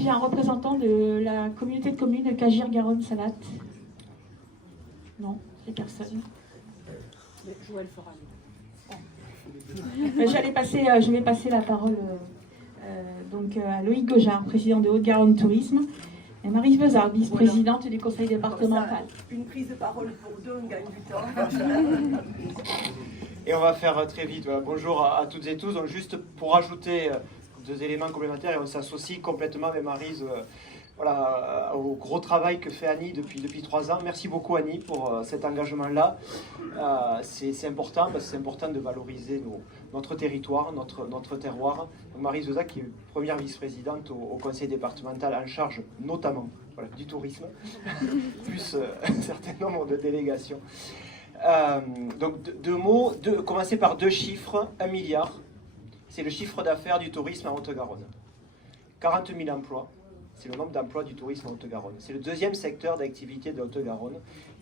si j'ai un représentant de la communauté de communes de Cagir-Garonne-Salat. Non, c'est personne. Joël fera. Je vais passer la parole à Loïc Gojard, président de Haute-Garonne Tourisme, et Marie Vezard, vice-présidente du conseil départemental. Une prise de parole pour deux, on gagne du temps. Et on va faire très vite. Voilà. Bonjour à toutes et tous. Donc, juste pour ajouter deux éléments complémentaires, et on s'associe complètement avec Maryse au gros travail que fait Annie depuis 3 ans. Merci beaucoup Annie pour cet engagement-là. C'est important parce que c'est important de valoriser notre territoire, notre terroir. Donc, Maryse Vezard, qui est première vice-présidente au conseil départemental en charge notamment du tourisme, plus un certain nombre de délégations. Donc deux mots, commencer par 2 chiffres, 1 milliard, c'est le chiffre d'affaires du tourisme en Haute-Garonne. 40 000 emplois, c'est le nombre d'emplois du tourisme en Haute-Garonne. C'est le 2e secteur d'activité de Haute-Garonne.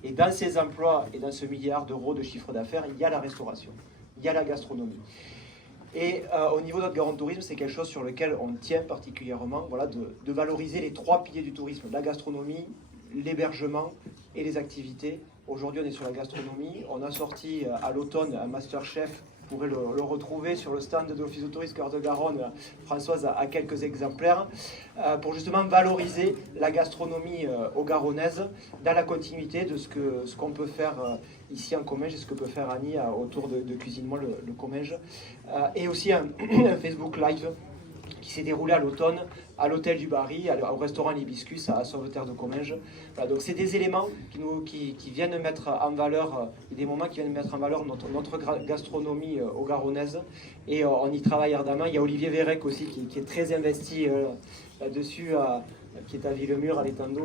Et dans ces emplois et dans ce milliard d'euros de chiffre d'affaires, il y a la restauration, il y a la gastronomie. Et au niveau de Haute-Garonne Tourisme, c'est quelque chose sur lequel on tient particulièrement, de valoriser les 3 piliers du tourisme, la gastronomie, l'hébergement et les activités. Aujourd'hui, on est sur la gastronomie. On a sorti à l'automne un Masterchef. Vous pourrez le retrouver sur le stand de l'Office de tourisme Cœur de Garonne. Françoise a quelques exemplaires pour justement valoriser la gastronomie haut-garonnaise dans la continuité de ce qu'on peut faire ici en Comminges et ce que peut faire Annie autour de Cuisine Moi, le Comminges. Et aussi un Facebook Live qui s'est déroulé à l'automne à l'hôtel du Barry, au restaurant l'Hibiscus à Sauveterre de Comminges. Voilà, donc c'est des éléments qui viennent mettre en valeur, des moments qui viennent mettre en valeur notre gastronomie haut-garonnaise, et on y travaille ardemment. Il y a Olivier Vérec aussi qui est très investi là-dessus, qui est à Villemur, à l'Étendard.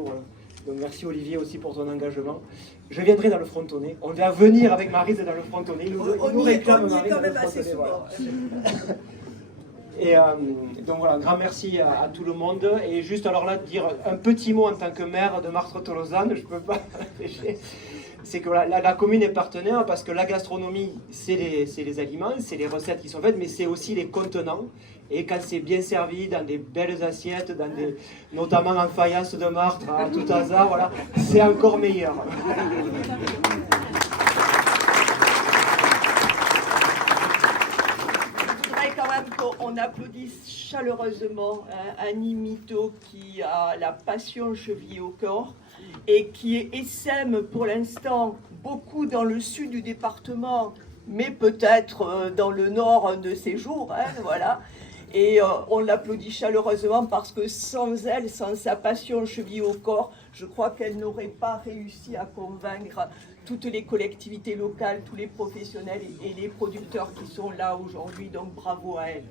Donc merci Olivier aussi pour ton engagement. Je viendrai dans le frontonnet. On va venir avec Maryse dans le frontonnet. On y est quand même assez souvent. Et donc voilà, un grand merci à tout le monde. Et juste alors là, dire un petit mot en tant que maire de Martres-Tolosane, je ne peux pas empêcher. C'est que la commune est partenaire parce que la gastronomie, c'est les aliments, c'est les recettes qui sont faites, mais c'est aussi les contenants. Et quand c'est bien servi dans des belles assiettes, notamment en faïence de Martres, à tout hasard, voilà, c'est encore meilleur. On applaudit chaleureusement Annie Mito qui a la passion chevillée au corps et qui essaime pour l'instant beaucoup dans le sud du département, mais peut-être dans le nord un de ses jours, voilà. Et on l'applaudit chaleureusement parce que sans elle, sans sa passion chevillée au corps, je crois qu'elle n'aurait pas réussi à convaincre toutes les collectivités locales, tous les professionnels et les producteurs qui sont là aujourd'hui. Donc bravo à elle.